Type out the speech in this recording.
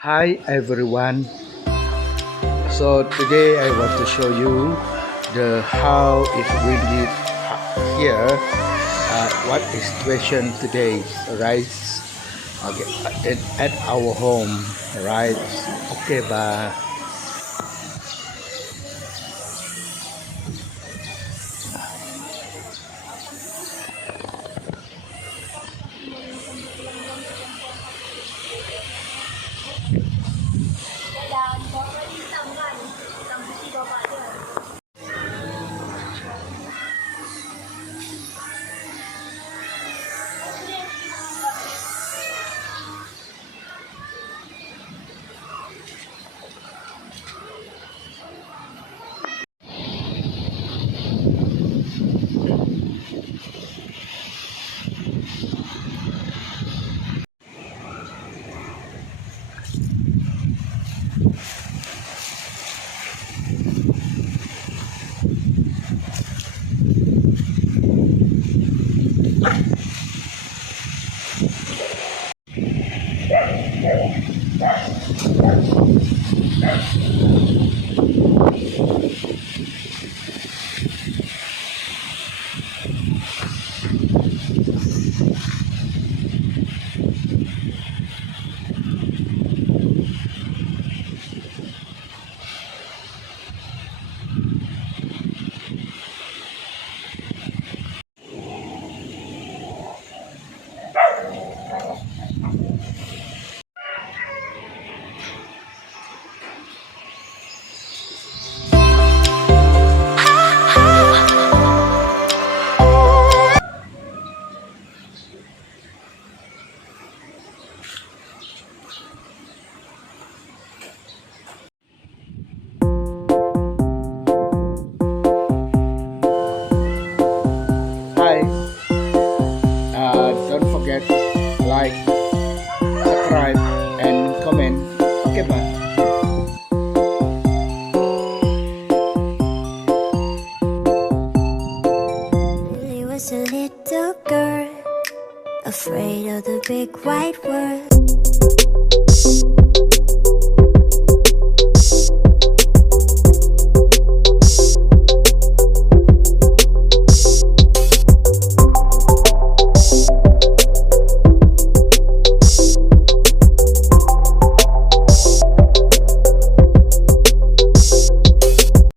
Hi everyone. So today I want to show you the how it windy here. What is situation today, right? Okay, at our home, right? Okay, ba. Hi. Don't forget like, subscribe, and comment. Okay, ba. Lily was a little girl, afraid of the big white world.